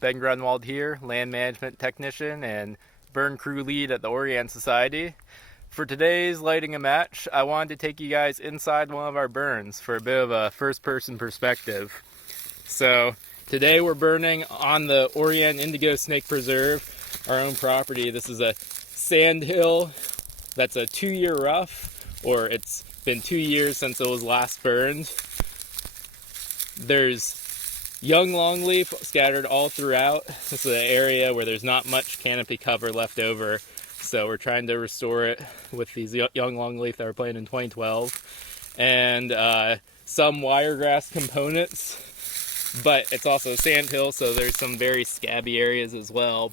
Ben Grunwald here, land management technician and burn crew lead at the Orianne Society. For today's lighting a match, I wanted to take you guys inside one of our burns for a bit of a first-person perspective. So today we're burning on the Orianne Indigo Snake Preserve, our own property. This is a sand hill that's a 2-year rough, or it's been 2 years since it was last burned. There's young longleaf scattered all throughout. This is an area where there's not much canopy cover left over, so we're trying to restore it with these young longleaf that were planted in 2012, and some wiregrass components. But it's also a sand hill, so there's some very scabby areas as well,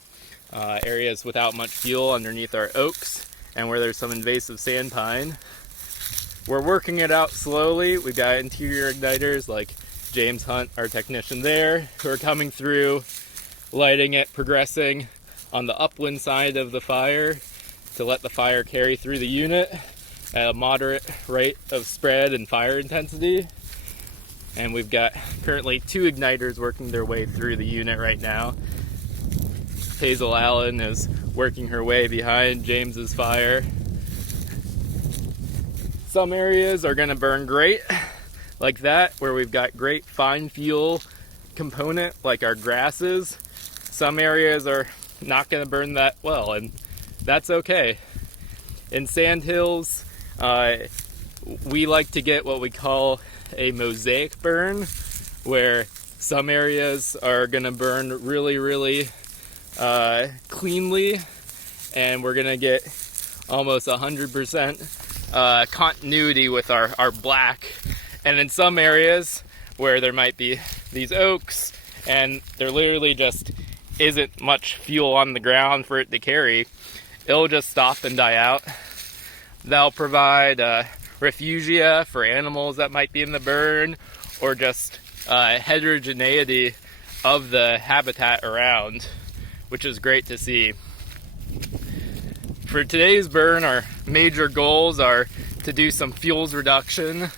areas without much fuel underneath our oaks, and where there's some invasive sand pine. We're working it out slowly. We've got interior igniters like James Hunt, our technician there, who are coming through, lighting it, progressing on the upwind side of the fire to let the fire carry through the unit at a moderate rate of spread and fire intensity. And we've got currently 2 igniters working their way through the unit right now. Hazel Allen is working her way behind James's fire. Some areas are going to burn great, like that, where we've got great fine fuel component like our grasses. Some areas are not going to burn that well, and that's okay. In sand hills, we like to get what we call a mosaic burn, where some areas are going to burn really cleanly, and we're going to get almost 100% continuity with our black. And in some areas where there might be these oaks and there literally just isn't much fuel on the ground for it to carry, it'll just stop and die out. That'll provide refugia for animals that might be in the burn, or just heterogeneity of the habitat around, which is great to see. For today's burn, our major goals are to do some fuels reduction.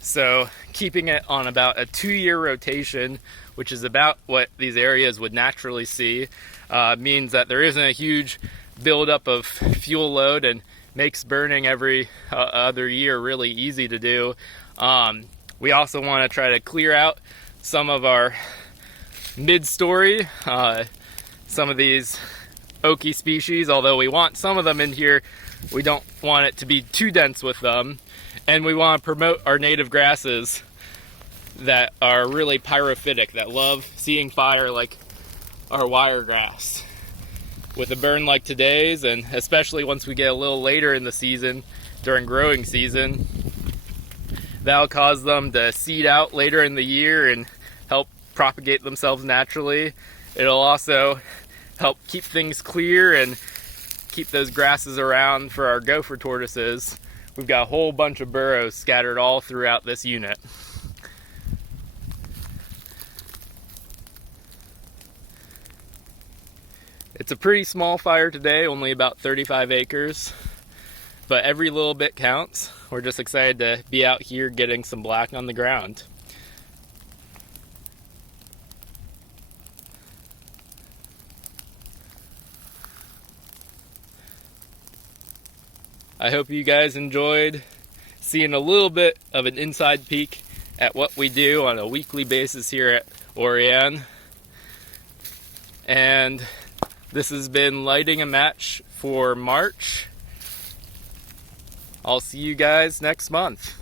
So keeping it on about a 2-year rotation, which is about what these areas would naturally see, means that there isn't a huge buildup of fuel load and makes burning every other year really easy to do. We also want to try to clear out some of our mid-story, some of these oaky species. Although we want some of them in here, we don't want it to be too dense with them. And we want to promote our native grasses that are really pyrophytic, that love seeing fire, like our wiregrass. With a burn like today's, and especially once we get a little later in the season, during growing season, that'll cause them to seed out later in the year and help propagate themselves naturally. It'll also help keep things clear and keep those grasses around for our gopher tortoises. We've got a whole bunch of burrows scattered all throughout this unit. It's a pretty small fire today, only about 35 acres, but every little bit counts. We're just excited to be out here getting some black on the ground. I hope you guys enjoyed seeing a little bit of an inside peek at what we do on a weekly basis here at Orianne. And this has been Lighting a Match for March. I'll see you guys next month.